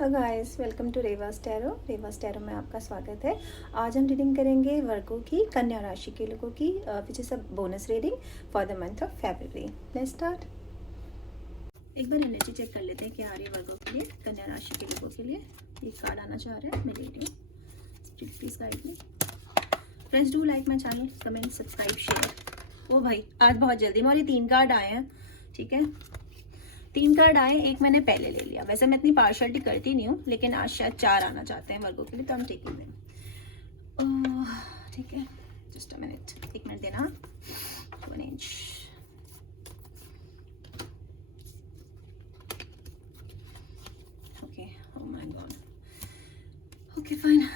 Guys welcome to Revas tarot में आपका स्वागत है। आज हम रीडिंग करेंगे वर्गो की कन्या राशि के लोगों की which is a bonus reading for the month of February. Let's start. एक बार एनर्जी चेक कर लेते हैं क्या आ रही है वर्गो के लिए, कन्या राशि के लोगों के लिए। ये कार्ड आना चाह रहा है, मैं ले रही हूँ। Please guide me. Friends do like my channel, comment, subscribe, share. ओ भाई आज बहुत जल्दी में और ये 3 कार्ड आए हैं, ठीक है। 3 कार्ड आए, एक मैंने पहले ले लिया। वैसे मैं इतनी पार्शलिटी करती नहीं हूँ, लेकिन आज शायद 4 आना चाहते हैं वर्गों के लिए, तो हम टेकिंग देम। ठीक है, जस्ट अ मिनट, 1 मिनट देना। 1 inch. Okay, oh my God. Okay fine.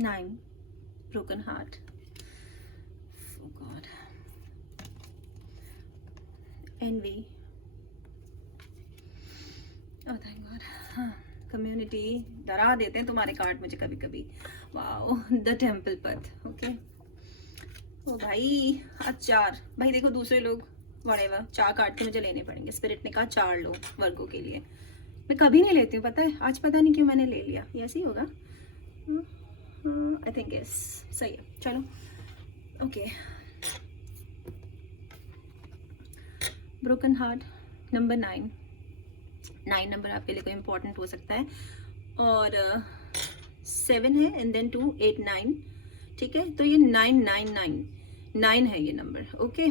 9 broken heart. Oh God. Anyway. Oh thank God. हाँ, कम्युनिटी डरा देते हैं तुम्हारे कार्ड मुझे कभी कभी। Wow, the temple path. Okay. Oh भाई आज 4। भाई देखो दूसरे लोग व्हाटएवर 4 कार्ड तो मुझे लेने पड़ेंगे। स्पिरिट ने कहा 4 लो वर्गों के लिए। मैं कभी नहीं लेती हूँ, पता है। आज पता नहीं क्यों मैंने ले लिया। ये ऐसे ही होगा। आई थिंक यस, सही है। चलो okay. Broken heart number 9 number आपके लिए कोई इंपॉर्टेंट हो सकता है। और 7 है एंड देन 2 8 9, ठीक है। तो ये 9 है ये नंबर। ओके,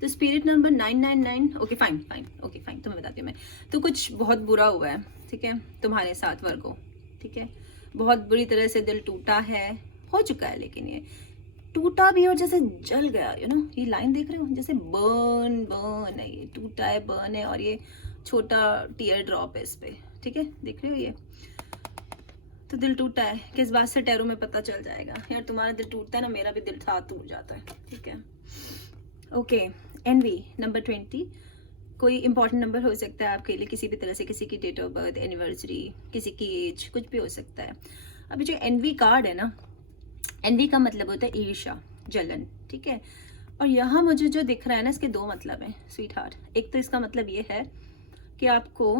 तो spirit number 999। Okay fine fine, okay fine, तुम्हें बताती हूँ मैं। तो कुछ बहुत बुरा हुआ है, ठीक है, तुम्हारे साथ वर्गो, ठीक है। बहुत बुरी तरह से दिल टूटा है, हो चुका है, लेकिन ये टूटा भी और जैसे जल गया, ये लाइन देख रहे हो, जैसे बर्न बर्न है, ये टूटा है, बर्न है, और ये छोटा टीयर ड्रॉप है इस पे, ठीक है, देख रहे हो ये। तो दिल टूटा है, किस बात से टैरो में पता चल जाएगा यार। तुम्हारा दिल टूटता है ना, मेरा भी दिल साथ टूट जाता है, ठीक है। ओके, एनवी नंबर 20 कोई इंपॉर्टेंट नंबर हो सकता है आपके लिए, किसी भी तरह से, किसी की डेट ऑफ बर्थ, एनिवर्सरी, किसी की एज, कुछ भी हो सकता है। अभी जो एनवी कार्ड है ना, एनवी का मतलब होता है ईर्ष्या, जलन, ठीक है। और यहाँ मुझे जो दिख रहा है ना, इसके 2 मतलब हैं स्वीट हार्ट। एक तो इसका मतलब ये है कि आपको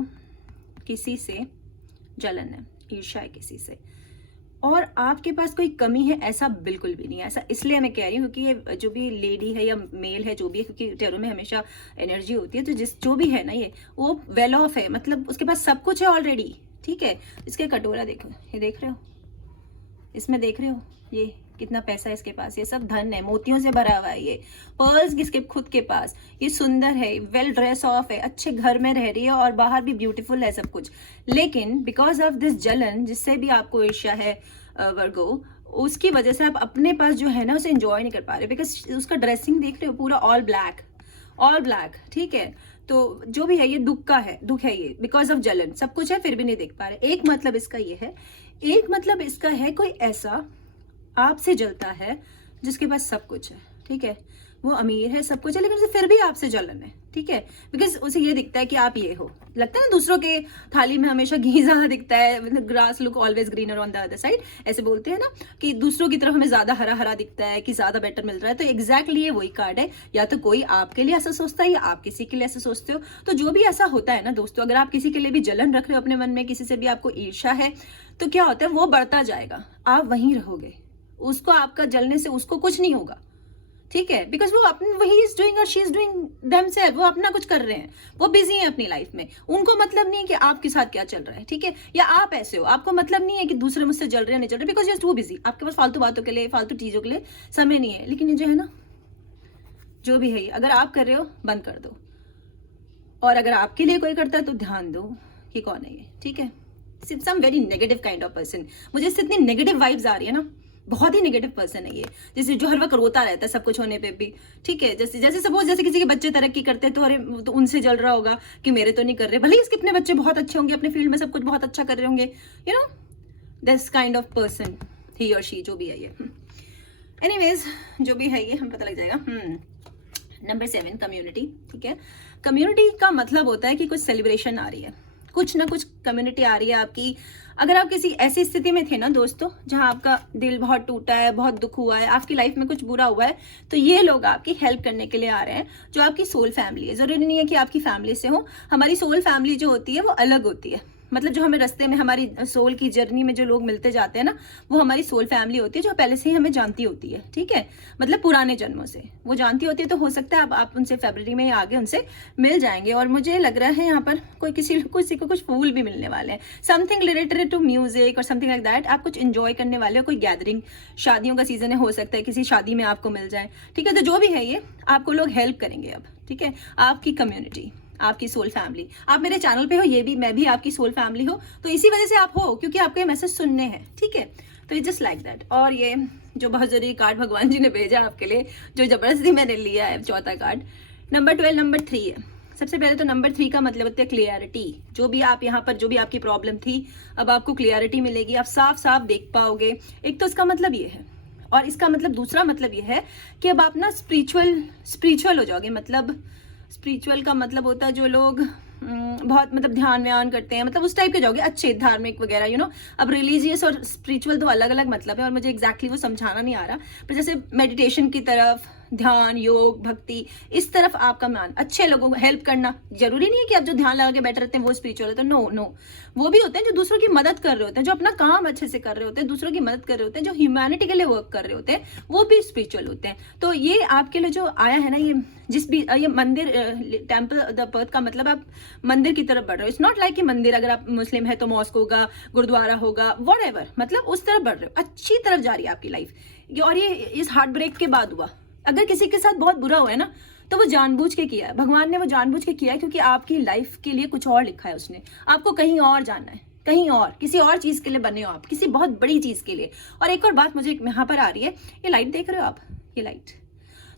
किसी से जलन है, ईर्ष्या है किसी से, और आपके पास कोई कमी है ऐसा बिल्कुल भी नहीं है। ऐसा इसलिए मैं कह रही हूँ क्योंकि ये जो भी लेडी है या मेल है, जो भी है, क्योंकि टैरो में हमेशा एनर्जी होती है, तो जो भी है ना, ये वो वेल ऑफ है, मतलब उसके पास सब कुछ है ऑलरेडी, ठीक है। इसके कटोरा देखो, ये देख रहे हो, इसमें देख रहे हो ये कितना पैसा है इसके पास, ये सब धन है, मोतियों से भरा हुआ है, ये पर्ल्स किसके खुद के पास, ये सुंदर है, वेल ड्रेस ऑफ है, अच्छे घर में रह रही है और बाहर भी ब्यूटीफुल है सब कुछ। लेकिन बिकॉज ऑफ दिस जलन, जिससे भी आपको ईर्ष्या है वर्गो, उसकी वजह से आप अपने पास जो है ना उसे एंजॉय नहीं कर पा रहे। बिकॉज उसका ड्रेसिंग देख रहे हो, पूरा ऑल ब्लैक, ठीक है। तो जो भी है ये दुख है ये, बिकॉज ऑफ जलन, सब कुछ है फिर भी नहीं देख पा रहे। एक मतलब इसका ये है, एक मतलब इसका है कोई ऐसा आपसे जलता है जिसके पास सब कुछ है, ठीक है, वो अमीर है, सब कुछ है, लेकिन उसे फिर भी आपसे जलन है, ठीक है। बिकॉज उसे ये दिखता है कि आप ये हो, लगता है ना दूसरों के थाली में हमेशा घी ज्यादा दिखता है, grass look always greener on the other side, ऐसे बोलते हैं ना कि दूसरों की तरफ हमें ज्यादा हरा हरा दिखता है, कि ज्यादा बेटर मिल रहा है। तो एग्जैक्टली ये वही कार्ड है, या तो कोई आपके लिए ऐसा सोचता है या आप किसी के लिए ऐसा सोचते हो। तो जो भी ऐसा होता है ना दोस्तों, अगर आप किसी के लिए भी जलन रख रहे हो अपने मन में, किसी से भी आपको ईर्ष्या है, तो क्या होता है, वो बढ़ता जाएगा, आप वहीं रहोगे, उसको आपका जलने से उसको कुछ नहीं होगा, ठीक है। बिकॉज वो अपने वही इज डूइंग और शी इज डूइंग देमसेल्फ, वो अपना कुछ कर रहे हैं, वो बिजी हैं अपनी लाइफ में, उनको मतलब नहीं है कि आपके साथ क्या चल रहा है, ठीक है। या आप ऐसे हो, आपको मतलब नहीं है कि दूसरे मुझसे जल रहे हैं नहीं जल रहे, because you are too busy, आपके पास फालतू बातों के लिए, फालतू चीजों के लिए समय नहीं है। लेकिन ये जो है ना, जो भी है, अगर आप कर रहे हो बंद कर दो, और अगर आपके लिए कोई करता है तो ध्यान दो कि कौन है ये, ठीक है। Some very negative kind of person, मुझे इससे इतनी नेगेटिव वाइब्स आ रही है ना, बहुत ही नेगेटिव पर्सन है ये, जैसे जो हर वक्त रोता रहता है सब कुछ होने पे भी, ठीक है। जैसे सपोज जैसे किसी के बच्चे तरक्की करते हैं तो अरे तो उनसे जल रहा होगा कि मेरे तो नहीं कर रहे, भले ही इसके अपने बच्चे बहुत अच्छे होंगे, अपने फील्ड में सब कुछ बहुत अच्छा कर रहे होंगे, दिस काइंड ऑफ पर्सन, ही और शी, जो भी है ये। एनीवेज, जो भी है ये हमें पता लग जाएगा। नंबर 7 कम्युनिटी, ठीक है। कम्युनिटी का मतलब होता है कि कुछ सेलिब्रेशन आ रही है, कुछ ना कुछ कम्युनिटी आ रही है आपकी। अगर आप किसी ऐसी स्थिति में थे ना दोस्तों, जहां आपका दिल बहुत टूटा है, बहुत दुख हुआ है, आपकी लाइफ में कुछ बुरा हुआ है, तो ये लोग आपकी हेल्प करने के लिए आ रहे हैं, जो आपकी सोल फैमिली है। जरूरी नहीं है कि आपकी फैमिली से हो, हमारी सोल फैमिली जो होती है वो अलग होती है। मतलब जो हमें रास्ते में हमारी सोल की जर्नी में जो लोग मिलते जाते हैं ना, वो हमारी सोल फैमिली होती है, जो पहले से ही हमें जानती होती है, ठीक है। मतलब पुराने जन्मों से वो जानती होती है। तो हो सकता है अब आप उनसे फरवरी में आगे उनसे मिल जाएंगे। और मुझे लग रहा है यहाँ पर कोई किसी को कुछ फूल भी मिलने वाले हैं, समथिंग रिलेटेड टू म्यूजिक और समथिंग लाइक दैट। आप कुछ इंजॉय करने वाले हो, कोई गैदरिंग, शादियों का सीजन है, हो सकता है किसी शादी में आपको मिल जाए, ठीक है। तो जो भी है ये आपको लोग हेल्प करेंगे अब, ठीक है। आपकी कम्युनिटी, आपकी सोल फैमिली, आप मेरे चैनल पे हो, ये भी मैं भी आपकी सोल फैमिली हो, तो इसी वजह से आप हो, क्योंकि आपको ये मैसेज सुनने हैं, ठीक है। तो ये जस्ट लाइक दैट। और ये जो बहुत जरूरी कार्ड भगवान जी ने भेजा आपके लिए, जो जबरदस्ती मैंने लिया है, चौथा कार्ड नंबर 12, नंबर 3 है। सबसे पहले तो नंबर 3 का मतलब होता है क्लियरिटी। जो भी आप यहाँ पर, जो भी आपकी प्रॉब्लम थी, अब आपको क्लियरिटी मिलेगी, आप साफ साफ देख पाओगे। एक तो इसका मतलब ये है, और इसका मतलब दूसरा मतलब ये है कि अब आप ना स्पिरिचुअल हो जाओगे। मतलब स्पिरिचुअल का मतलब होता है जो लोग बहुत मतलब ध्यान व्यान करते हैं, मतलब उस टाइप के जाओगे, अच्छे धार्मिक वगैरह, यू नो। अब रिलीजियस और स्पिरिचुअल दो अलग अलग मतलब है, और मुझे एग्जैक्टली वो समझाना नहीं आ रहा, पर जैसे मेडिटेशन की तरफ, ध्यान, योग, भक्ति, इस तरफ आपका मान, अच्छे लोगों को हेल्प करना। जरूरी नहीं है कि आप जो ध्यान लगा के बैठे रहते हैं वो स्पिरिचुअल होते हैं, नो। वो भी होते हैं जो दूसरों की मदद कर रहे होते हैं, जो अपना काम अच्छे से कर रहे होते हैं, दूसरों की मदद कर रहे होते हैं, जो ह्यूमैनिटी के लिए वर्क कर रहे होते हैं, वो भी स्पिरिचुअल होते हैं। तो ये आपके लिए जो आया है ना, ये मंदिर, टेम्पल द बर्थ का मतलब आप मंदिर की तरफ बढ़ रहे हो। इट्स नॉट लाइक कि मंदिर, अगर आप मुस्लिम है तो मॉस्क होगा, गुरुद्वारा होगा, व्हाटएवर, मतलब उस तरफ बढ़ रहे हो, अच्छी तरफ जा रही है आपकी लाइफ। और ये इस हार्ट ब्रेक के बाद हुआ। अगर किसी के साथ बहुत बुरा हुआ है ना, तो वो जानबूझ के किया है, भगवान ने वो जानबूझ के किया है, क्योंकि आपकी लाइफ के लिए कुछ और लिखा है उसने। आपको कहीं और जाना है, कहीं और, किसी और चीज के लिए बने हो आप, किसी बहुत बड़ी चीज के लिए। और एक और बात मुझे यहाँ पर आ रही है, ये लाइट देख रहे हो आप, ये लाइट,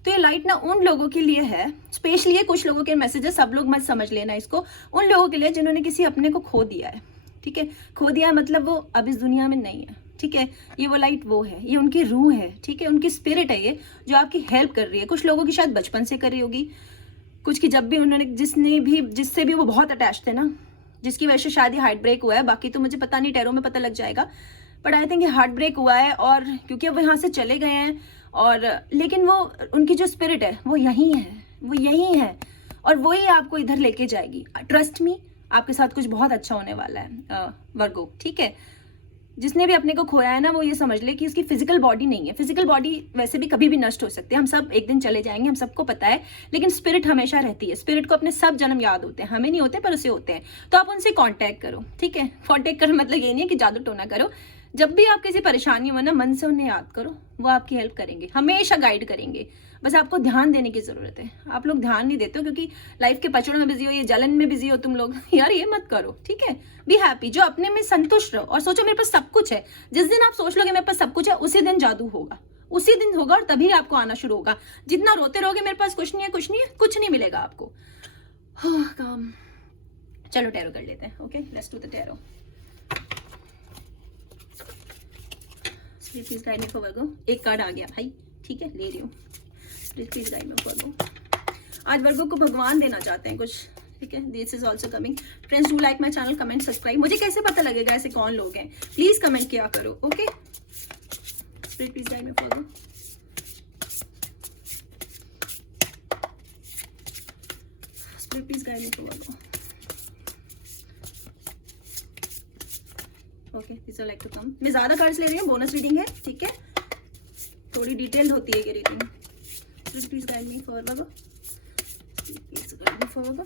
तो ये लाइट ना उन लोगों के लिए है, स्पेशली ये कुछ लोगों के मैसेजेस, सब लोग मत समझ लेना इसको, उन लोगों के लिए जिन्होंने किसी अपने को खो दिया है, ठीक है। खो दिया है मतलब वो अब इस दुनिया में नहीं है, ठीक है। ये वो लाइट वो है, ये उनकी रूह है, ठीक है, उनकी स्पिरिट है ये, जो आपकी हेल्प कर रही है। कुछ लोगों की शायद बचपन से कर रही होगी, कुछ की जब भी उन्होंने जिससे भी वो बहुत अटैच थे ना, जिसकी वजह से शायद ये हार्ट ब्रेक हुआ है। बाकी तो मुझे पता नहीं, टैरो में पता लग जाएगा, बट आई थिंक ये हार्ट ब्रेक हुआ है। और क्योंकि अब वो यहाँ से चले गए हैं, और लेकिन वो उनकी जो स्पिरिट है वो यहीं है, वो यहीं है, और वही आपको इधर लेके जाएगी। ट्रस्ट मी, आपके साथ कुछ बहुत अच्छा होने वाला है वर्गो, ठीक है। जिसने भी अपने को खोया है ना, वो ये समझ ले कि उसकी फिजिकल बॉडी नहीं है। फिजिकल बॉडी वैसे भी कभी भी नष्ट हो सकती है, हम सब एक दिन चले जाएंगे, हम सबको पता है, लेकिन स्पिरिट हमेशा रहती है। स्पिरिट को अपने सब जन्म याद होते हैं, हमें नहीं होते पर उसे होते हैं। तो आप उनसे कांटेक्ट करो, ठीक है। कांटेक्ट करो मतलब ये नहीं है कि जादू टोना करो। जब भी आप किसी परेशानी हो ना, मन से उन्हें याद करो, वो आपकी हेल्प करेंगे, हमेशा गाइड करेंगे। बस आपको ध्यान देने की जरूरत है। आप लोग ध्यान नहीं देते हो, क्योंकि लाइफ के पचड़ों में बिजी हो, ये जलन में बिजी हो तुम लोग। यार ये मत करो, ठीक है। बी हैप्पी, जो अपने में संतुष्ट रहो, और सोचो मेरे पास सब कुछ है। जिस दिन आप सोच लोगे मेरे पास सब कुछ है, उसी दिन जादू होगा, उसी दिन होगा, और तभी आपको आना शुरू होगा। जितना रोते रहोगे मेरे पास कुछ नहीं है, कुछ नहीं है, कुछ नहीं मिलेगा आपको। काम, चलो टैरो कर लेते हैं। Okay, let's do the tarot. Please guide me for Virgo. एक कार्ड आ गया भाई, ठीक है, ले रही हूँ। प्लीज गाइड मी फॉर वर्गो। आज वर्गो को भगवान देना चाहते हैं कुछ, ठीक है। This is also coming. Friends, do like my channel, comment, subscribe. मुझे कैसे पता लगेगा ऐसे कौन लोग हैं, प्लीज कमेंट किया करो, okay. Please guide me for Virgo. Please guide me for Virgo. Okay, this are like to come. मैं ज्यादा कार्ड्स ले रही हूँ, बोनस रीडिंग है, ठीक है। थोड़ी डिटेल्ड होती है ये reading. Please guide me for Virgo. Please guide me for Virgo.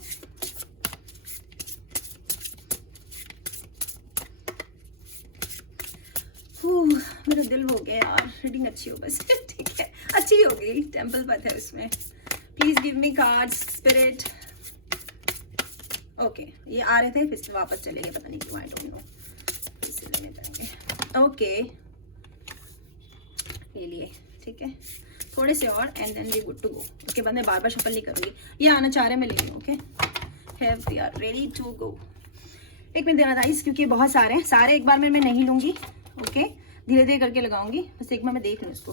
मेरा दिल हो गया यार, रीडिंग अच्छी हो बस, ठीक है, अच्छी हो गई। टेम्पल पथ है उसमें। Please give me cards, spirit. Okay, ये आ रहे थे, फिर वापस चले गए, पता नहीं क्यों, आई डोंट नो। ओके, ले लिए, ठीक है। थोड़े से और, and then we good to go. उसके बाद मैं बार बार शफल नहीं करूंगी, ये आना चाह रहे मैं ले रही हूँ, okay. Have we are ready to go. एक मिनट देना गाइस, क्योंकि बहुत सारे हैं, सारे एक बार में मैं नहीं लूंगी, ओके। धीरे धीरे करके लगाऊंगी, बस एक बार मैं देख लूँ इसको।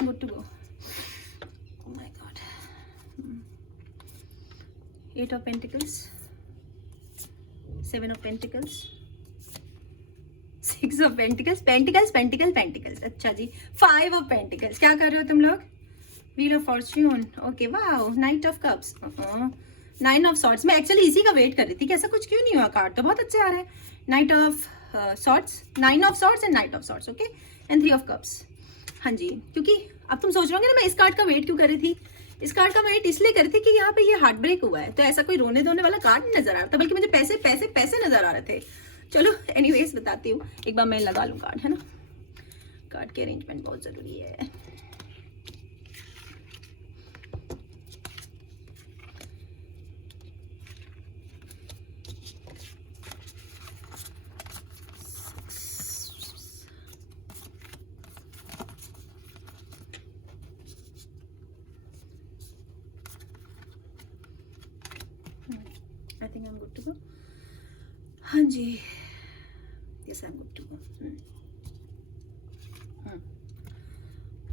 Good to go. 8 of pentacles, 7 of pentacles, 6 of pentacles, pentacles pentacle pentacles, अच्छा जी 5 ऑफ पेंटिकल्स। क्या कर रहे हो तुम लोग? Wheel of fortune, okay wow, knight of cups, 9 of swords. मैं एक्चुअली इसी का वेट कर रही थी कि ऐसा कुछ क्यों नहीं हुआ, कार्ड तो बहुत अच्छे आ रहे हैं। Knight of swords, 9 of swords and knight of swords, okay, and 3 of cups. हाँ जी, क्योंकि अब तुम सोच रहे होंगे ना मैं इस कार्ड का वेट क्यों कर रही थी। इस कार्ड का वेट इसलिए कर रही थी कि यहाँ पे ये हार्ट ब्रेक हुआ है, तो ऐसा कोई रोने धोने वाला कार्ड नहीं नजर आ रहा था, बल्कि मुझे पैसे पैसे पैसे नजर आ रहे थे। चलो एनीवेज बताती हूँ, एक बार मैं लगा लूँ कार्ड, है ना, कार्ड के अरेंजमेंट बहुत जरूरी है। I think I am good to go. हाँ जी, yes I am good to go.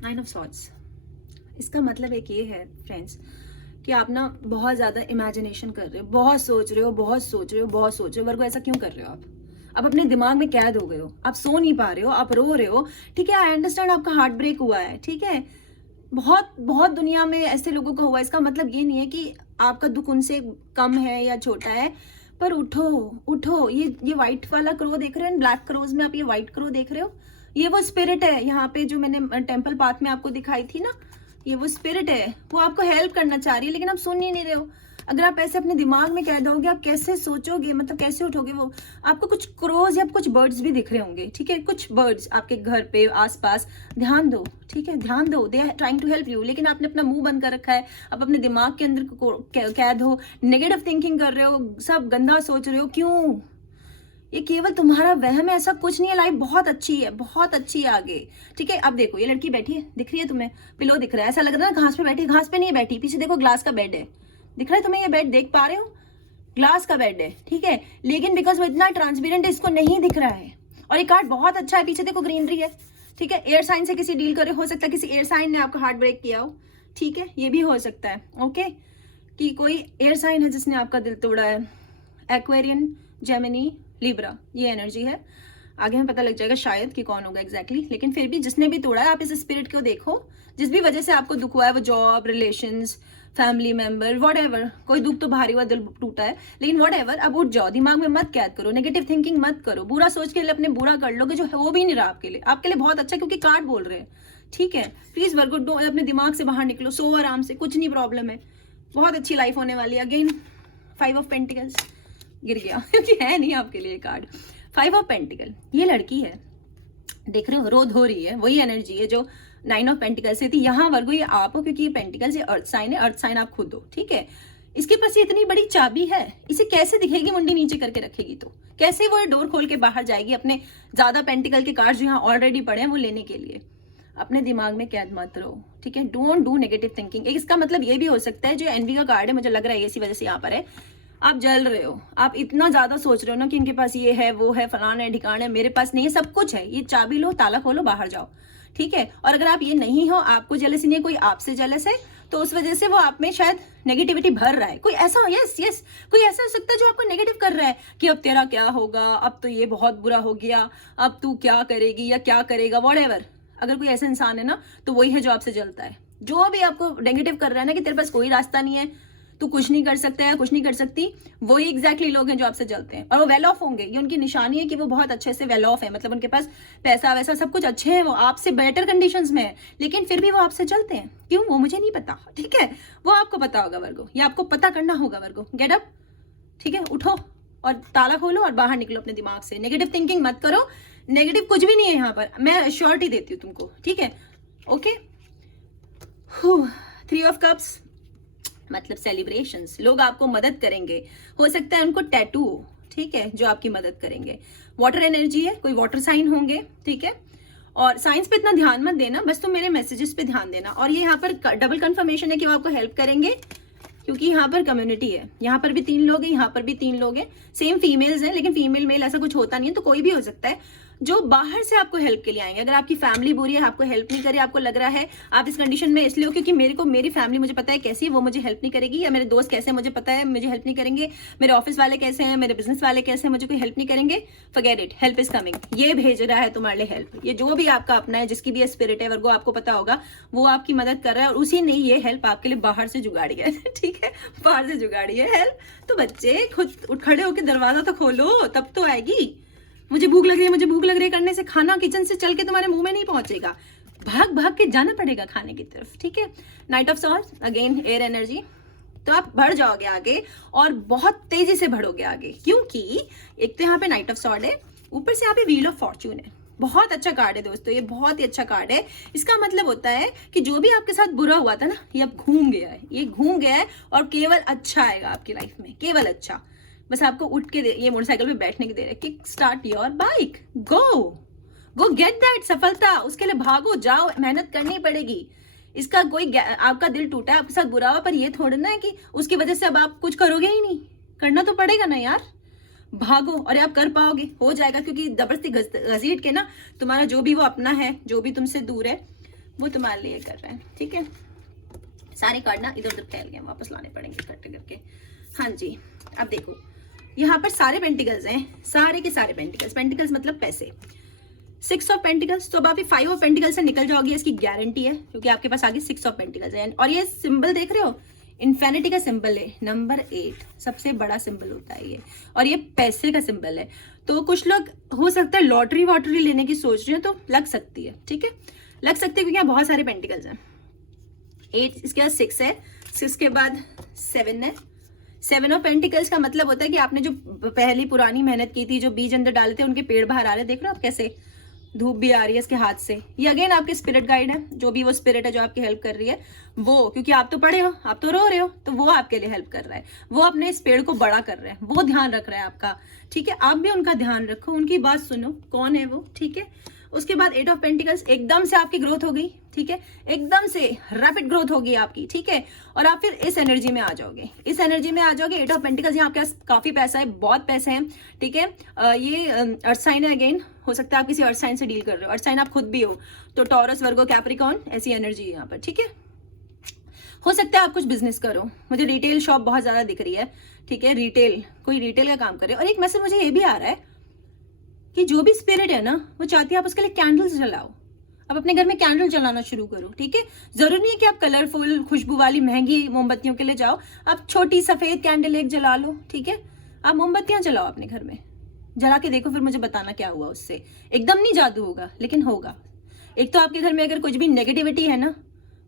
9 of swords, इसका मतलब एक ये है फ्रेंड्स कि आप ना बहुत ज़्यादा इमेजिनेशन कर रहे हो, बहुत सोच रहे हो, बहुत सोच रहे हो, बहुत सोच रहे हो। वर्गो ऐसा क्यों कर रहे हो आप अपने दिमाग में कैद हो गए हो, आप सो नहीं पा रहे हो, आप रो रहे हो, ठीक है। आई अंडरस्टैंड आपका हार्ट ब्रेक हुआ है, ठीक है, बहुत बहुत दुनिया में ऐसे लोगों को हुआ है। इसका मतलब ये नहीं है कि आपका दुख उनसे कम है या छोटा है, पर उठो उठो। ये व्हाइट वाला क्रो देख रहे हो, ब्लैक क्रोज में आप ये व्हाइट क्रो देख रहे हो, ये वो स्पिरिट है यहाँ पे जो मैंने टेम्पल पाथ में आपको दिखाई थी ना, ये वो स्पिरिट है, वो आपको हेल्प करना चाह रही है, लेकिन आप सुन ही नहीं रहे हो। अगर आप ऐसे अपने दिमाग में कह दोगे, आप कैसे सोचोगे, मतलब कैसे उठोगे। वो आपको कुछ क्रोज या कुछ बर्ड्स भी दिख रहे होंगे, ठीक है, कुछ बर्ड्स आपके घर पे आसपास। ध्यान दो, ठीक है, ध्यान दो, they are trying to help you, लेकिन आपने अपना मुंह बंद कर रखा है। आप अपने दिमाग के अंदर कैद हो, नेगेटिव थिंकिंग कर रहे हो, सब गंदा सोच रहे हो। क्यों? ये केवल तुम्हारा वहम है, ऐसा कुछ नहीं है। लाइफ बहुत अच्छी है, बहुत अच्छी है आगे, ठीक है। अब देखो ये लड़की बैठी है, दिख रही है तुम्हें, पिलो दिख रहा है, ऐसा लग रहा है ना घास पे बैठी है, घास पे नहीं है बैठी, पीछे देखो ग्लास का बेड है, दिख रहा है तुम्हें, ये बेड देख पा रहे हो, ग्लास का बेड है, ठीक है। लेकिन बिकॉज वो इतना ट्रांसपेरेंट है, इसको नहीं दिख रहा है। और ये कार्ड बहुत अच्छा है, पीछे देखो ग्रीनरी है, ठीक है। एयर साइन से किसी डील करे, हो सकता है किसी एयर साइन ने आपका हार्ट ब्रेक किया हो, ठीक है, ये भी हो सकता है, ओके, कि कोई एयर साइन है जिसने आपका दिल तोड़ा है। एक्वेरियन, जेमिनी, लिब्रा, ये एनर्जी है। आगे हमें पता लग जाएगा शायद कि कौन होगा एग्जैक्टली, लेकिन फिर भी जिसने भी तोड़ा है, आप इस स्पिरिट को देखो, जिस भी वजह से आपको दुख हुआ है, वो job, relations, family member, what ever, कोई दुख तो भारी हुआ, दिल टूटा है, लेकिन वॉट एवर, अब उठ जाओ, दिमाग में मत कैद करो, नेगेटिव थिंकिंग मत करो, बुरा सोच के लिए अपने बुरा कर लोगे, जो वो भी नहीं रहा आपके लिए, आपके लिए बहुत अच्छा, क्योंकि कार्ड बोल रहे हैं, ठीक है। प्लीज वर्गो, अपने दिमाग से बाहर निकलो, सो आराम से, कुछ नहीं प्रॉब्लम है, बहुत अच्छी लाइफ होने वाली है। अगेन 5 ऑफ पेंटिकल्स गिर गया क्योंकि है नहीं आपके लिए कार्ड। 5 ऑफ पेंटिकल, ये लड़की है, देख रहे हो, रो धो रही है, वही एनर्जी है जो 9 ऑफ पेंटिकल से थी। यहाँ वर्गो ये आप हो, क्योंकि ये पेंटिकल से अर्थ साइन है, अर्थ साइन आप खुद हो, ठीक है। इसके पास ये इतनी बड़ी चाबी है, इसे कैसे दिखेगी, मुंडी नीचे करके रखेगी तो कैसे वो डोर खोल के बाहर जाएगी अपने ज्यादा पेंटिकल के कार्ड जो यहाँ ऑलरेडी पड़े हैं वो लेने के लिए। अपने दिमाग में कैद मत रहो, ठीक है, डोंट डू नेगेटिव थिंकिंग। इसका मतलब ये भी हो सकता है, जो एनवी का कार्ड है, मुझे लग रहा है इसी वजह से यहाँ पर है, आप जल रहे हो, आप इतना ज्यादा सोच रहे हो ना कि इनके पास ये है, वो है, फलाना है, ढिकाना है, मेरे पास नहीं है, सब कुछ है, ये चाबी लो, ताला खोलो, बाहर जाओ, ठीक है। और अगर आप ये नहीं हो, आपको जेलसी नहीं है, कोई आपसे जेलस है, तो उस वजह से वो आप में शायद नेगेटिविटी भर रहा है। कोई ऐसा हो, यस कोई ऐसा हो सकता है जो आपको नेगेटिव कर रहा है कि अब तेरा क्या होगा, अब तो ये बहुत बुरा हो गया, अब तू क्या करेगी या क्या करेगा, व्हाटएवर। अगर कोई ऐसा इंसान है ना, तो वही है जो आपसे जलता है, जो भी आपको नेगेटिव कर रहा है ना कि तेरे पास कोई रास्ता नहीं है, तू कुछ नहीं कर सकता है, कुछ नहीं कर सकती, वही एग्जैक्टली लोग हैं जो आपसे जलते हैं। और वो वेल ऑफ होंगे, ये उनकी निशानी है कि वो बहुत अच्छे से वेल ऑफ है, मतलब उनके पास पैसा वैसा सब कुछ अच्छे हैं, वो आपसे बेटर कंडीशंस में है, लेकिन फिर भी वो आपसे जलते हैं। क्यों, वो मुझे नहीं पता, ठीक है, वो आपको पता होगा वर्गो, ये आपको पता करना होगा वर्गो। गेट अप, ठीक है, उठो और ताला खोलो और बाहर निकलो अपने दिमाग से। नेगेटिव थिंकिंग मत करो, नेगेटिव कुछ भी नहीं है यहाँ पर, मैं श्योरिटी देती हूँ तुमको, ठीक है, ओके। 3 ऑफ कप्स, मतलब सेलिब्रेशंस, लोग आपको मदद करेंगे, हो सकता है उनको टैटू हो, ठीक है, जो आपकी मदद करेंगे। वाटर एनर्जी है, कोई वाटर साइन होंगे, ठीक है। और साइंस पे इतना ध्यान मत देना, बस तुम मेरे मैसेजेस पे ध्यान देना। और ये यहाँ पर डबल कंफर्मेशन है कि वो आपको हेल्प करेंगे, क्योंकि यहाँ पर कम्युनिटी है, यहाँ पर भी 3 लोग हैं, यहाँ पर भी 3 लोग हैं, सेम फीमेल्स हैं, लेकिन फीमेल मेल ऐसा कुछ होता नहीं है, तो कोई भी हो सकता है। जो बाहर से आपको हेल्प के लिए आएंगे। अगर आपकी फैमिली बुरी है, आपको हेल्प नहीं करे, आपको लग रहा है आप इस कंडीशन में इसलिए हो क्योंकि मेरी फैमिली मुझे पता है कैसी है, वो मुझे हेल्प नहीं करेगी, या मेरे दोस्त कैसे हैं मुझे पता है मुझे हेल्प नहीं करेंगे, मेरे ऑफिस वाले कैसे हैं, मेरे बिजनेस वाले कैसे हैं, मुझे कोई हेल्प नहीं करेंगे, forget it, help is coming. ये भेज रहा है तुम्हारे लिए हेल्प। ये जो भी आपका अपना है, जिसकी भी स्पिरिट है वर्गो, आपको पता होगा वो आपकी मदद कर रहा है, और उसी ने ये हेल्प आपके लिए बाहर से जुगाड़ी है। ठीक है, बाहर से जुगाड़ी है हेल्प। तो बच्चे खुद खड़े होकर दरवाजा तो खोलो, तब तो आएगी। मुझे भूख लग रही है, मुझे भूख लग रही है करने से खाना किचन से चल के तुम्हारे मुंह में नहीं पहुंचेगा, भाग भाग के जाना पड़ेगा खाने की तरफ। ठीक है, night of swords, again air energy. तो आप बढ़ जाओगे आगे और बहुत तेजी से बढ़ोगे आगे, क्योंकि एक तो यहाँ पे नाइट ऑफ सॉर्ड है, ऊपर से यहाँ पे व्हील ऑफ फॉर्च्यून है। बहुत अच्छा कार्ड है दोस्तों, ये बहुत ही अच्छा कार्ड है। इसका मतलब होता है कि जो भी आपके साथ बुरा हुआ था ना, ये अब घूम गया है, ये घूम गया है और केवल अच्छा आएगा आपकी लाइफ में, केवल अच्छा। बस आपको उठ के ये मोटरसाइकिल पे बैठने की देर है। Kick start your bike, go get that सफलता। उसके लिए भागो, जाओ, मेहनत करनी पड़ेगी। इसका कोई आपका दिल टूटा है, आपके साथ बुरा हुआ, पर ये थोड़ा ना है कि उसकी वजह से अब आप कुछ करोगे ही नहीं। करना तो पड़ेगा ना यार, भागो और आप कर पाओगे, हो जाएगा। क्योंकि जबरदस्ती घसीट के ना तुम्हारा जो भी वो अपना है, जो भी तुमसे दूर है, वो तुम्हारे लिए कर रहा है। ठीक है, सारे कार्ड ना इधर उधर फैल गए, वापस लाने पड़ेंगे इकट्ठे करके। हाँ जी, अब देखो यहाँ पर सारे पेंटिकल्स हैं, सारे के सारे पेंटिकल्स मतलब पैसे। 6 ऑफ पेंटिकल्स, तो अब आप 5 ऑफ पेंटिकल्स से निकल जाओगे, इसकी गारंटी है, क्योंकि आपके पास आगे 6 ऑफ पेंटिकल्स है। और ये सिंबल देख रहे हो, इन्फिनिटी का सिंबल है, नंबर 8 सबसे बड़ा सिंबल होता है ये, और ये पैसे का सिंबल है। तो कुछ लोग हो सकता है लॉटरी वॉटरी लेने की सोच रहे हो, तो लग सकती है। ठीक है, लग सकती है, क्योंकि यहाँ बहुत सारे पेंटिकल्स हैं। 8, इसके बाद 6 है, 6 के बाद 7 है। 7 ऑफ पेंटिकल्स का मतलब होता है कि आपने जो पहली पुरानी मेहनत की थी, जो बीज अंदर डाले थे, उनके पेड़ बाहर आ रहे हैं। देख रहे हो आप कैसे, धूप भी आ रही है इसके हाथ से। ये अगेन आपके स्पिरिट गाइड है, जो भी वो स्पिरिट है जो आपकी हेल्प कर रही है वो, क्योंकि आप तो पढ़े हो, आप तो रो रहे हो, तो वो आपके लिए हेल्प कर रहा है, वो अपने इस पेड़ को बड़ा कर रहा है, वो ध्यान रख रहा है आपका। ठीक है, आप भी उनका ध्यान रखो, उनकी बात सुनो, कौन है वो। ठीक है, उसके बाद 8 ऑफ पेंटिकल्स, एकदम से आपकी ग्रोथ हो गई। ठीक है, एकदम से रैपिड ग्रोथ होगी आपकी। ठीक है, और आप फिर इस एनर्जी में आ जाओगे, इस एनर्जी में आ जाओगे। 8 ऑफ पेंटिकल्स, यहाँ आपके पास काफी पैसा है, बहुत पैसे हैं। ठीक है, ये अर्थ साइन है, अगेन हो सकता है आप किसी अर्थ साइन से डील कर रहे हो, अर्थ साइन आप खुद भी हो, तो टॉरस, वर्गो, कैप्रिकॉर्न, ऐसी एनर्जी है यहाँ पर। ठीक है, हो सकता है आप कुछ बिजनेस करो, मुझे रिटेल शॉप बहुत ज्यादा दिख रही है। ठीक है, रिटेल, कोई रिटेल का काम करे। और एक मैसेज मुझे ये भी आ रहा है कि जो भी स्पिरिट है ना, वो चाहती है आप उसके लिए कैंडल्स जलाओ, आप अपने घर में कैंडल जलाना शुरू करो। ठीक है, जरूरी नहीं है कि आप कलरफुल खुशबू वाली महंगी मोमबत्तियों के लिए जाओ, आप छोटी सफेद कैंडल एक जला लो। ठीक है, आप मोमबत्तियां जलाओ अपने घर में, जला के देखो, फिर मुझे बताना क्या हुआ उससे। एकदम नहीं जादू होगा, लेकिन होगा। एक तो आपके घर में अगर कुछ भी नेगेटिविटी है ना,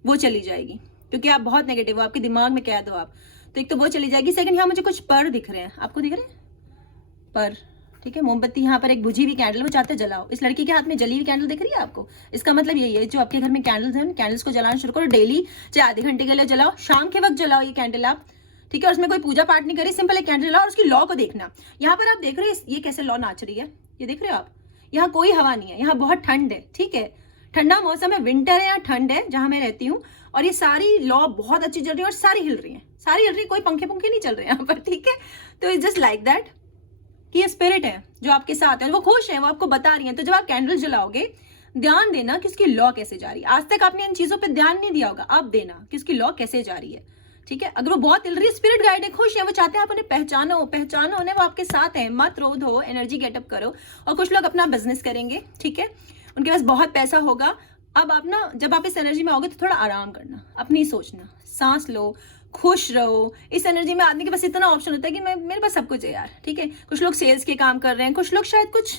वो चली जाएगी, क्योंकि आप बहुत नेगेटिव हो, आपके दिमाग में कैद हो आप, तो एक तो वो चली जाएगी। सेकंड, यहाँ मुझे कुछ पर दिख रहे हैं, आपको दिख रहे हैं पर। ठीक है, मोमबत्ती, यहाँ पर एक बुझी हुई कैंडल, वो चाहते जलाओ। इस लड़की के हाथ में जली हुई कैंडल दिख रही है आपको, इसका मतलब यही है, जो आपके घर में कैंडल्स हैं, कैंडल्स को जलाना शुरू करो डेली, चाहे आधे घंटे के लिए जलाओ, शाम के वक्त जलाओ ये कैंडल आप। ठीक है, और उसमें कोई पूजा पाठ नहीं करी, सिंपल एक कैंडल जलाओ और उसकी लॉ को देखना। यहाँ पर आप देख रहे हैं ये कैसे लॉ नाच रही है, ये देख रहे हो आप, यहाँ कोई हवा नहीं है, यहाँ बहुत ठंड है। ठीक है, ठंडा मौसम है, विंटर है, यहाँ ठंड है जहां मैं रहती हूँ, और ये सारी लॉ बहुत अच्छी चल रही है और सारी हिल रही है, सारी हिल रही है, कोई पंखे पंखे नहीं चल रहे हैं यहाँ पर। ठीक है, तो इट्स जस्ट लाइक दैट कि ये स्पिरिट है जो आपके साथ है, वो खुश है, वो आपको बता रही है। तो जब आप कैंडल जलाओगे, ध्यान देना कि उसकी लॉ कैसे जा रही है। आज तक आपने इन चीजों पे ध्यान नहीं दिया होगा, अब देना कि उसकी लॉ कैसे जा रही है। ठीक है, अगर वो बहुत हिल रही है, स्पिरिट गाइड है, खुश है, वो चाहते हैं आप उन्हें पहचानो, पहचानो उन्हें, वो आपके साथ है, मत क्रोध हो, एनर्जी गेटअप करो। और कुछ लोग अपना बिजनेस करेंगे। ठीक है, उनके पास बहुत पैसा होगा। अब आप ना, जब आप इस एनर्जी में आओगे तो थोड़ा आराम करना, अपनी सोचना, सांस लो, खुश रहो। इस एनर्जी में आदमी के पास इतना ऑप्शन होता है कि मेरे पास सब कुछ है यार। ठीक है, कुछ लोग सेल्स के काम कर रहे हैं, कुछ लोग शायद कुछ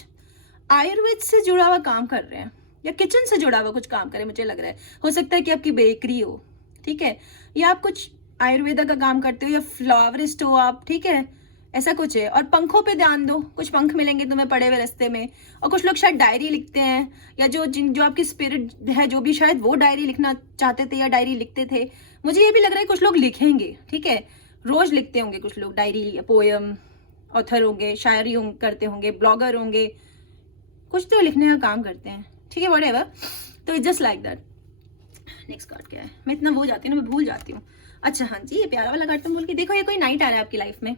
आयुर्वेद से जुड़ा हुआ काम कर रहे हैं, या किचन से जुड़ा हुआ कुछ काम करें, मुझे लग रहा है। हो सकता है कि आपकी बेकरी हो। ठीक है, या आप कुछ आयुर्वेदा का काम करते हो, या फ्लावरिस्ट हो आप। ठीक है, ऐसा कुछ है। और पंखों पे ध्यान दो, कुछ पंख मिलेंगे तुम्हें पड़े हुए रास्ते में। और कुछ लोग शायद डायरी लिखते हैं, या जो आपकी स्पिरिट है, जो भी शायद वो डायरी लिखना चाहते थे या डायरी लिखते थे। मुझे ये भी लग रहा है कुछ लोग लिखेंगे। ठीक है, रोज लिखते होंगे कुछ लोग डायरी या पोयम, ऑथर होंगे, शायरी करते होंगे, ब्लॉगर होंगे, कुछ तो लिखने का काम करते हैं। ठीक है, व्हाटएवर। तो it's just like that. Next card क्या है, मैं इतना वो जाती हूँ ना, मैं भूल जाती हूँ। अच्छा हाँ जी, ये प्यारा वाला कार्ड तुम भूल के देखो, ये कोई नाइट आ रहा है आपकी लाइफ में।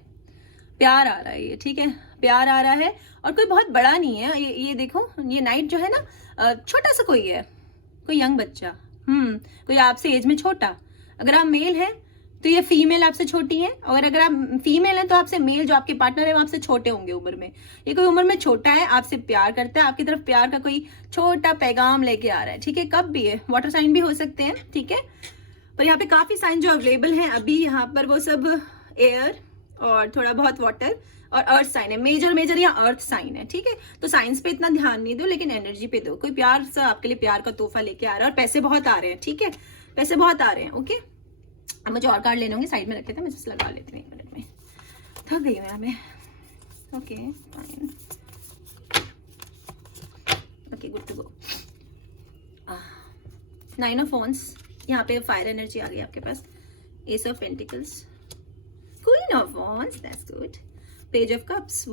प्यार आ रहा है ये, ठीक है, प्यार आ रहा है। और कोई बहुत बड़ा नहीं है ये देखो, ये नाइट जो है ना, छोटा सा कोई है, कोई यंग बच्चा, कोई आपसे एज में छोटा। अगर आप मेल हैं तो ये फीमेल आपसे छोटी है, और अगर आप फीमेल हैं तो आपसे मेल जो आपके पार्टनर है वो आपसे छोटे होंगे उम्र में। ये कोई उम्र में छोटा है, आपसे प्यार करता है, आपकी तरफ प्यार का कोई छोटा पैगाम लेके आ रहा है, ठीक है। कब भी है, वाटर साइन भी हो सकते हैं, ठीक है। पर यहाँ पे काफी साइन जो अवेलेबल हैं अभी यहाँ पर, वो सब एयर और थोड़ा बहुत वाटर और अर्थ साइन है। मेजर या अर्थ साइन है, ठीक है। तो साइंस पे इतना ध्यान नहीं दो, लेकिन एनर्जी पे दो। कोई प्यार सा आपके लिए प्यार का तोहफा लेके आ रहा है, और पैसे बहुत आ रहे हैं, ठीक है, पैसे बहुत आ रहे हैं। ओके, अब मुझे और कार्ड लेने होंगे, साइड में रखे थे, मैं जस्ट लगा लेती हूँ 1 मिनट में, थक गई हूँ मैं। Okay fine, okay good to go. 9 of wands, यहाँ पे फायर एनर्जी आ गई आपके पास। Ace of pentacles, queen of wands, that's good. Page of cups,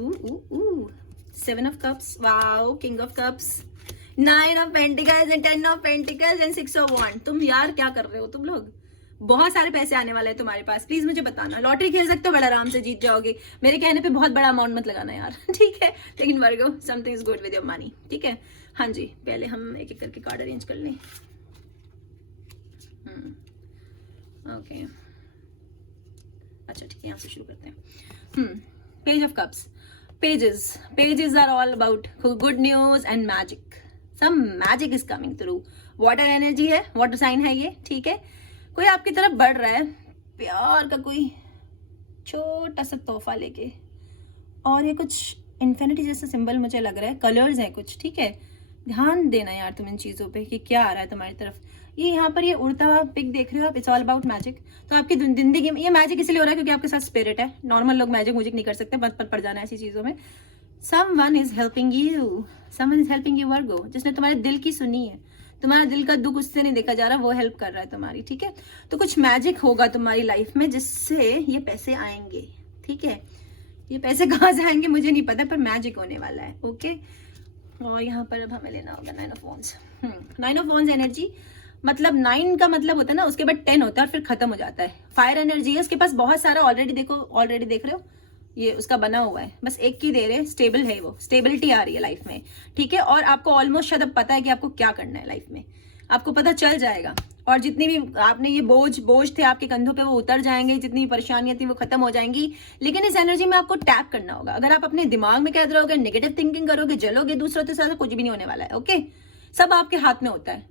7 of cups, wow, king of cups, 9 of pentacles and 10 of pentacles and 6 of wand. तुम यार क्या कर रहे हो तुम लोग? बहुत सारे पैसे आने वाले हैं तुम्हारे पास, प्लीज मुझे बताना। लॉटरी खेल सकते हो, बड़ा आराम से जीत जाओगे। मेरे कहने पे बहुत बड़ा अमाउंट मत लगाना यार, ठीक है। लेकिन Virgo, something is good with your money, ठीक है। हाँ जी, पहले हम एक एक करके कार्ड अरेंज कर लें। ओके, अच्छा ठीक है, यहाँ से शुरू करते हैं। Page of cups, pages are all about good news and magic. Some magic is coming through. Water energy है, वाटर साइन है ये, ठीक है। कोई आपकी तरफ बढ़ रहा है, प्यार का कोई छोटा सा तोहफा लेके, और ये कुछ इन्फिनिटी जैसा सिंबल मुझे लग रहा है, कलर्स हैं कुछ, ठीक है। ध्यान देना यार तुम इन चीज़ों पे कि क्या आ रहा है तुम्हारी तरफ। ये यहाँ पर ये उड़ता हुआ पिक देख रहे हो आप, इट्स ऑल अबाउट मैजिक। तो आपकी जिंदगी में ये मैजिक इसलिए हो रहा है क्योंकि आपके साथ स्पिरिट है। नॉर्मल लोग मैजिक नहीं कर सकते, मत पड़ जाना ऐसी चीज़ों में। समवन इज हेल्पिंग यू वर्गो, जिसने तुम्हारे दिल की सुनी है। तुम्हारा दिल का दुख उससे नहीं देखा जा रहा, वो हेल्प कर रहा है तुम्हारी, ठीक है। तो कुछ मैजिक होगा तुम्हारी लाइफ में जिससे ये पैसे आएंगे, ठीक है। ये पैसे कहाँ से आएंगे मुझे नहीं पता, पर मैजिक होने वाला है, ओके। और यहाँ पर अब हमें लेना होगा 9 of wands. 9 of wands energy, मतलब 9 का मतलब होता है ना, उसके बाद 10 होता है और फिर खत्म हो जाता है। फायर एनर्जी है उसके पास बहुत सारा, ऑलरेडी देख रहे हो, ये उसका बना हुआ है, बस एक की दे रहे, स्टेबल है वो, स्टेबिलिटी आ रही है लाइफ में, ठीक है। और आपको ऑलमोस्ट शायद अब पता है कि आपको क्या करना है लाइफ में, आपको पता चल जाएगा। और जितनी भी आपने ये बोझ थे आपके कंधों पे, वो उतर जाएंगे, जितनी भी परेशानियां थी वो खत्म हो जाएंगी। लेकिन इस एनर्जी में आपको टैप करना होगा। अगर आप अपने दिमाग में कैद रहोगे, नेगेटिव थिंकिंग करोगे, जलोगे दूसरों के साथ, कुछ भी नहीं होने वाला है, ओके। सब आपके हाथ में होता है,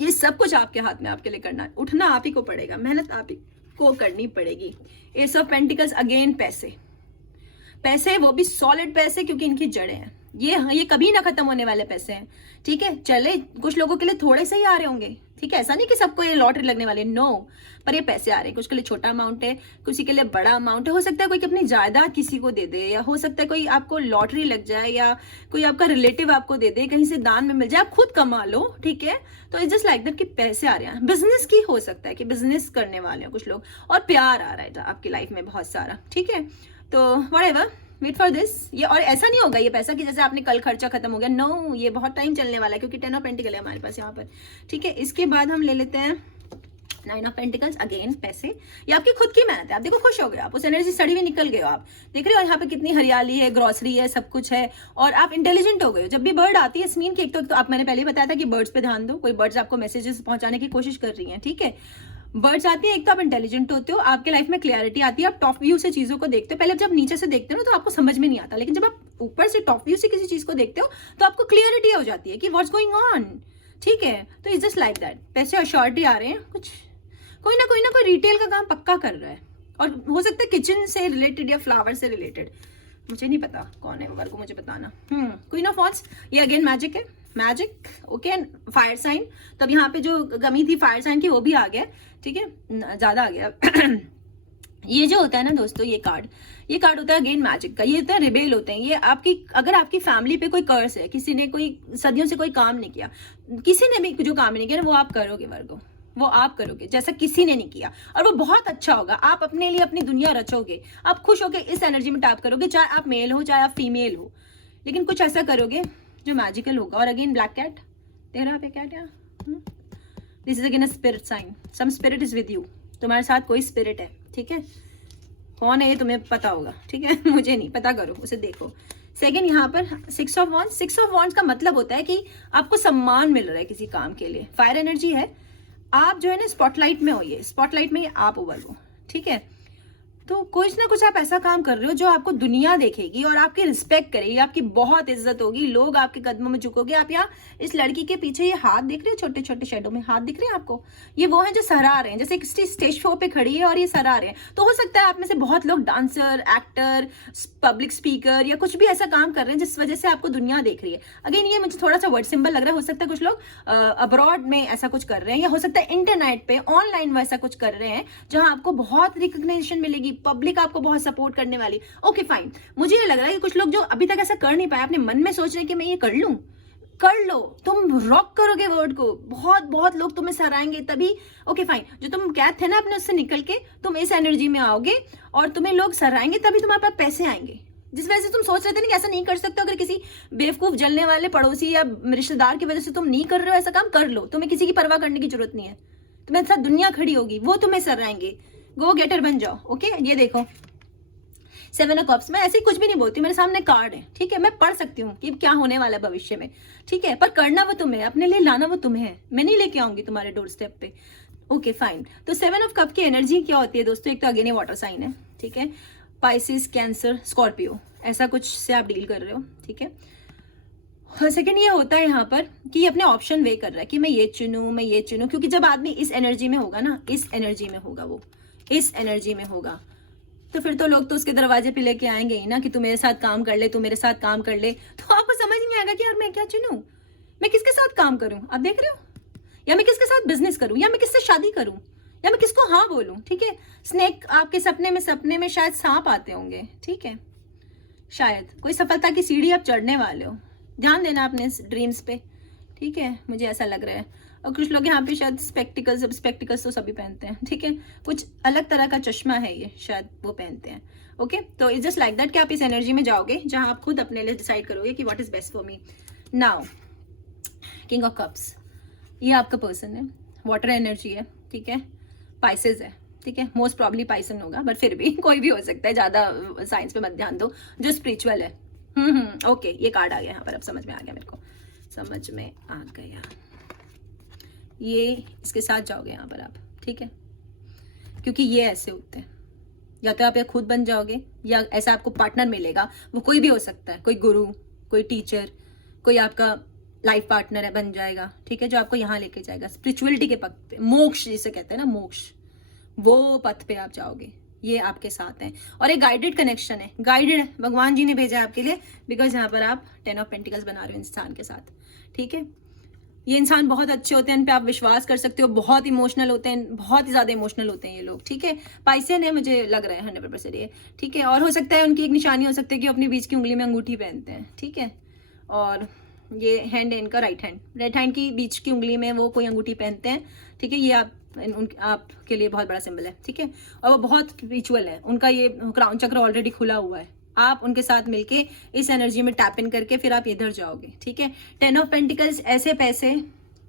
ये सब कुछ आपके हाथ में, आपके लिए करना है। उठना आप ही को पड़ेगा, मेहनत आप ही को करनी पड़ेगी। एस ऑफ पेंटिकल्स, अगेन पैसे, वो भी सॉलिड पैसे, क्योंकि इनकी जड़ें हैं। ये कभी ना खत्म होने वाले पैसे हैं, ठीक है। चले कुछ लोगों के लिए थोड़े से ही आ रहे होंगे, ठीक है, ऐसा नहीं कि सबको ये लॉटरी लगने वाले, नो, पर ये पैसे आ रहे हैं। कुछ के लिए छोटा अमाउंट है, किसी के लिए बड़ा अमाउंट है। हो सकता है कोई अपनी जायदाद किसी को दे दे, या हो सकता है कोई आपको लॉटरी लग जाए, या कोई आपका रिलेटिव आपको दे दे, कहीं से दान में मिल जाए, आप खुद कमा लो, ठीक है। तो इट्स जस्ट लाइक दैट कि पैसे आ रहे हैं। बिजनेस की हो सकता है कि बिजनेस करने वाले हो कुछ लोग, और प्यार आ रहा है आपकी लाइफ में बहुत सारा, ठीक है। तो व्हाटएवर, वेट फॉर दिस। ये और ऐसा नहीं होगा ये पैसा कि जैसे आपने कल खर्चा खत्म हो गया, नो, ये बहुत टाइम चलने वाला है, क्योंकि 10 ऑफ पेंटिकल है हमारे पास यहाँ पर, ठीक है। इसके बाद हम ले लेते हैं 9 ऑफ पेंटिकल्स, अगेन पैसे। ये आपकी खुद की मेहनत है, आप देखो खुश हो गए, आप उस एनर्जी सड़ी हुई निकल गए हो, आप देख रहे हो यहाँ पे कितनी हरियाली है, ग्रोसरी है, सब कुछ है, और आप इंटेलिजेंट हो गए हो। जब भी बर्ड आती है स्मीन की, एक तो आप, मैंने पहले ही बताया था कि बर्ड्स पे ध्यान दो, कोई बर्ड्स आपको मैसेजेस पहुंचाने की कोशिश कर रही हैं, ठीक है। बर्ड्स आती है, एक तो आप इंटेलिजेंट होते हो, आपके लाइफ में क्लियरिटी आती है, आप टॉप व्यू से चीजों को देखते हो। पहले जब नीचे से देखते हो ना तो आपको समझ में नहीं आता, लेकिन जब आप ऊपर से टॉप व्यू से किसी चीज को देखते हो तो आपको क्लियरिटी हो जाती है कि व्हाट्स गोइंग ऑन, ठीक है। तो इट्स जस्ट लाइक दैट, पैसे अश्योरिटी आ रहे हैं, कुछ कोई ना कोई रिटेल का काम पक्का कर रहा है, और हो सकता है किचन से रिलेटेड या फ्लावर से रिलेटेड, मुझे नहीं पता कौन है, वर्ग को मुझे बताना। क्वीन ऑफ वांड्स, ये अगेन मैजिक है, मैजिक, ओके। फायर साइन, तो अब यहाँ पे जो कमी थी फायर साइन की वो भी आ गया, ठीक है, ज्यादा आ गया। ये जो होता है ना दोस्तों, ये कार्ड होता है अगेन मैजिक का। ये होता है रिबेल होते हैं। ये आपकी, अगर आपकी फैमिली पे कोई कर्स है, किसी ने कोई सदियों से कोई काम नहीं किया, किसी ने भी जो काम नहीं किया ना, वो आप करोगे वर्गो, वो आप करोगे जैसा किसी ने नहीं किया, और वो बहुत अच्छा होगा। आप अपने लिए अपनी दुनिया रचोगे, आप खुश होके इस एनर्जी में टैप करोगे, चाहे आप मेल हो चाहे आप फीमेल हो, लेकिन कुछ ऐसा करोगे जो मैजिकल होगा। और अगेन ब्लैक कैट, तेरा पे कैट, यहाँ this is again a spirit sign, some spirit is with you, तुम्हारे साथ कोई स्पिरिट है, ठीक है। कौन है ये तुम्हें पता होगा, ठीक है, मुझे नहीं, पता करो, उसे देखो। सेकंड यहाँ पर 6 ऑफ वॉन्ड्स। 6 ऑफ वॉन्ड्स का मतलब होता है कि आपको सम्मान मिल रहा है किसी काम के लिए, फायर एनर्जी है, आप जो है ना स्पॉटलाइट में हो, ये स्पॉटलाइट में आप ओवर हो, ठीक है। तो कुछ ना कुछ आप ऐसा काम कर रहे हो जो आपको दुनिया देखेगी और आपकी रिस्पेक्ट करेगी, आपकी बहुत इज्जत होगी, लोग आपके कदमों में झुकोगे। आप यहाँ इस लड़की के पीछे ये हाथ देख रहे हो, छोटे छोटे शेडो में हाथ दिख रहे हैं आपको, ये वो हैं जो सराह रहे हैं, जैसे किसी स्टेज शो पे खड़ी है और ये सराह रहे हैं। तो हो सकता है आप में से बहुत लोग डांसर, एक्टर, पब्लिक स्पीकर या कुछ भी ऐसा काम कर रहे हैं जिस वजह से आपको दुनिया देख रही है। अगेन ये मुझे थोड़ा सा वर्ड सिंबल लग रहा है, हो सकता है कुछ लोग अब्रॉड में ऐसा कुछ कर रहे हैं, या हो सकता है इंटरनेट पे ऑनलाइन वैसा कुछ कर रहे हैं जहां आपको बहुत रिकग्निशन मिलेगी, पब्लिक आपको बहुत सपोर्ट करने वाली। ओके फाइन, मुझे ये लग रहा है कि कुछ लोग जो अभी तक ऐसा कर नहीं पाए, अपने मन में सोच रहे हैं कि मैं ये कर लूं, कर लो, तुम रॉक करोगे वर्ड को, बहुत बहुत लोग तुम्हें सराहेंगे तभी। ओके फाइन, जो तुम कैद थे ना अपने उससे निकल के तुम इस एनर्जी में आओगे और तुम्हें लोग सराहेंगे, तभी तुम्हारे पास पैसे आएंगे। जिस वजह से तुम सोच रहे थे ना कि ऐसा नहीं कर सकते, अगर किसी बेवकूफ जलने वाले पड़ोसी या रिश्तेदार की वजह से तुम नहीं कर रहे हो ऐसा काम, कर लो, तुम्हें किसी की परवाह करने की जरूरत नहीं है, तुम्हें साथ दुनिया खड़ी होगी, वो तुम्हें सराहेंगे, गो गेटर बन जाओ। ओके, ये देखो 7 ऑफ कप्स। मैं ऐसे ही कुछ भी नहीं बोलती, मेरे सामने कार्ड है, ठीक है, मैं पढ़ सकती हूँ कि क्या होने वाला है भविष्य में, ठीक है, पर करना वो तुम्हें, अपने लिए लाना वो तुम्हें है, मैं नहीं लेके आऊंगी तुम्हारे डोर स्टेप पे। ओके फाइन, तो 7 ऑफ कप की एनर्जी क्या होती है दोस्तों? एक तो अगेन ये वाटर साइन है, ठीक है, पाइसिस, कैंसर, स्कॉर्पियो, ऐसा कुछ से आप डील कर रहे हो, ठीक है। सेकंड ये होता है यहाँ पर कि ये अपने ऑप्शन वे कर रहा है कि मैं ये चुनूं, मैं ये चुनूं, क्योंकि जब आदमी इस एनर्जी में होगा ना, इस एनर्जी में होगा, वो इस एनर्जी में होगा, तो फिर तो लोग तो उसके दरवाजे पे लेके आएंगे ही ना कि तू मेरे साथ काम कर ले, तू मेरे साथ काम कर ले। तो आपको समझ नहीं आएगा कि यार मैं क्या चुनूं, मैं किसके साथ काम करूं, आप देख रहे हो, या मैं किसके साथ बिजनेस करूं, या मैं किससे शादी करूं, या मैं किसको हाँ बोलूं, ठीक है। स्नेक आपके सपने में शायद सांप आते होंगे, ठीक है, शायद कोई सफलता की सीढ़ी आप चढ़ने वाले हो, ध्यान देना अपने ड्रीम्स पे, ठीक है, मुझे ऐसा लग रहा है। और कुछ लोग यहाँ पे शायद स्पेक्टिकल्स तो सभी पहनते हैं, ठीक है, कुछ अलग तरह का चश्मा है ये, शायद वो पहनते हैं। ओके, तो इट्स जस्ट लाइक दैट कि आप इस एनर्जी में जाओगे जहां आप खुद अपने लिए डिसाइड करोगे कि what is best for me. Now king of cups, ये आपका पर्सन है, वाटर एनर्जी है, ठीक है, पाइसेस है, ठीक है, मोस्ट प्रॉब्ली पाइसन होगा, बट फिर भी कोई भी हो सकता है, ज्यादा साइंस पे मत ध्यान दो, जो स्पिरिचुअल है। ओके, ये कार्ड आ गया यहाँ पर, अब समझ में आ गया, मेरे को समझ में आ गया। ये इसके साथ जाओगे यहाँ पर आप, ठीक है, क्योंकि ये ऐसे होते हैं, या तो आप ये खुद बन जाओगे या ऐसा आपको पार्टनर मिलेगा, वो कोई भी हो सकता है, कोई गुरु, कोई टीचर, कोई आपका लाइफ पार्टनर है बन जाएगा, ठीक है, जो आपको यहाँ लेके जाएगा स्पिरिचुअलिटी के पथ पे, मोक्ष जिसे कहते हैं ना, मोक्ष, वो पथ पे आप जाओगे, ये आपके साथ है। और एक गाइडेड कनेक्शन है, गाइडेड है, भगवान जी ने भेजा है आपके लिए, बिकॉज यहाँ पर आप 10 ऑफ पेंटिकल्स बना रहे हो इंसान के साथ, ठीक है। ये इंसान बहुत अच्छे होते हैं, इन पे आप विश्वास कर सकते हो, बहुत इमोशनल होते हैं, बहुत ही ज्यादा इमोशनल होते हैं ये लोग, ठीक है। पाइसेन है, मुझे लग रहा है 100% ये, ठीक है। और हो सकता है उनकी एक निशानी हो सकती है कि अपनी बीच की उंगली में अंगूठी पहनते हैं, ठीक है। और ये हैंड है इनका राइट हैंड की बीच की उंगली में वो कोई अंगूठी पहनते हैं, ठीक है। ये आपके लिए बहुत बड़ा सिंबल है, ठीक है। और वो बहुत रिचुअल है, उनका ये क्राउन चक्र ऑलरेडी खुला हुआ है, आप उनके साथ मिलके इस एनर्जी में टैप इन करके फिर आप इधर जाओगे, ठीक है। 10 ऑफ पेंटिकल्स ऐसे पैसे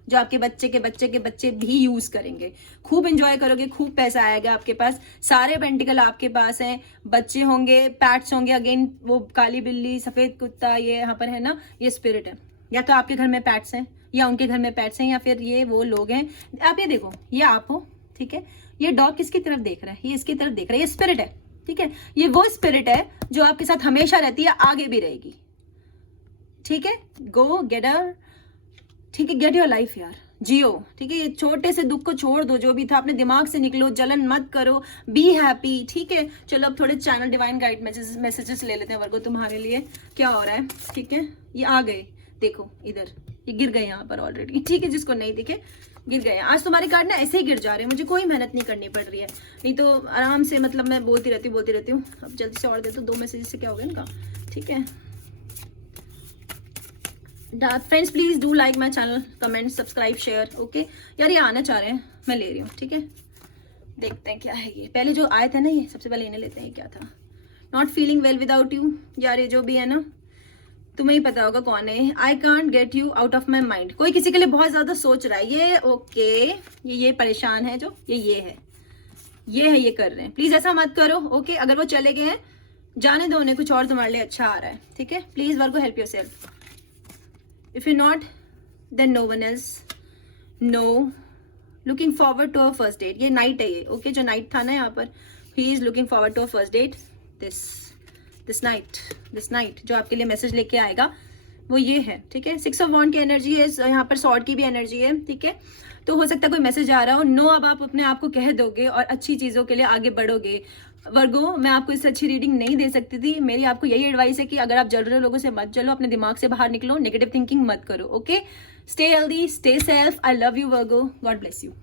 जो आपके बच्चे के बच्चे के बच्चे भी यूज करेंगे, खूब एंजॉय करोगे, खूब पैसा आएगा आपके पास, सारे पेंटिकल आपके पास हैं, बच्चे होंगे, पैट्स होंगे, अगेन वो काली बिल्ली, सफेद कुत्ता, ये यहाँ पर है ना, ये स्पिरिट है, या तो आपके घर में पैट्स हैं या उनके घर में पैट्स हैं, या फिर ये वो लोग हैं। आप ये देखो, ये आप हो, ठीक है, ये डॉग किसकी तरफ देख रहा है, ये इसकी तरफ देख रहा है, ये स्पिरिट है, ठीक है। ये वो स्पिरिट है जो आपके साथ हमेशा रहती है, आगे भी रहेगी, ठीक है। गो गेटर, ठीक है, गेट योर लाइफ यार, जियो, ठीक है। ये छोटे से दुख को छोड़ दो, जो भी था अपने दिमाग से निकलो, जलन मत करो, बी हैप्पी, ठीक है। चलो अब थोड़े चैनल डिवाइन गाइड मैसेजेस ले लेते हैं वर्गो तुम्हारे लिए, क्या हो रहा है, ठीक है। ये आ गए, देखो इधर, ये गिर गए यहाँ पर ऑलरेडी, ठीक है, जिसको नहीं दिखे गिर गए। आज तुम्हारे कार्ड ना ऐसे ही गिर जा रहे हैं, मुझे कोई मेहनत नहीं करनी पड़ रही है, नहीं तो आराम से, मतलब मैं बोलती रहती हूँ। अब जल्दी से और दे दो, 2 मैसेज से क्या हो गया इनका, ठीक है। Friends please do like my channel, comment, subscribe, share, okay. यार ये आना चाह रहे हैं, मैं ले रही हूँ, ठीक है। देखते हैं क्या है ये, पहले जो आए थे ना, ये सबसे पहले इन्हें लेते हैं, क्या था, not feeling well without you. यार ये जो भी है ना, तुम्हें ही पता होगा कौन है। I can't get you out of my mind, कोई किसी के लिए बहुत ज्यादा सोच रहा है, ये ओके, ये परेशान है, जो ये है, ये है, ये कर रहे हैं, प्लीज ऐसा मत करो, ओके? अगर वो चले गए हैं जाने दो उन्हें, कुछ और तुम्हारे लिए अच्छा आ रहा है, ठीक है? Please Virgo help yourself, if you not then no one else, no, looking forward to a first date, ये नाइट है ये, ओके? जो नाइट था ना यहाँ पर, he is looking forward to a first date, this knight जो आपके लिए मैसेज लेके आएगा वो ये है, ठीक है? 6 ऑफ वॉन्ड की एनर्जी है, यहाँ पर सॉर्ड की भी एनर्जी है, ठीक है? तो हो सकता है कोई मैसेज आ रहा हो, नो अब आप अपने आप को कह दोगे और अच्छी चीज़ों के लिए आगे बढ़ोगे। वर्गो, मैं आपको इससे अच्छी रीडिंग नहीं दे सकती थी, मेरी आपको यही एडवाइस है कि अगर आप जल रहे हो लोगों से मत जलो, अपने दिमाग से बाहर निकलो, नेगेटिव थिंकिंग मत करो, okay? Stay healthy, stay self, I love you Virgo, God bless you.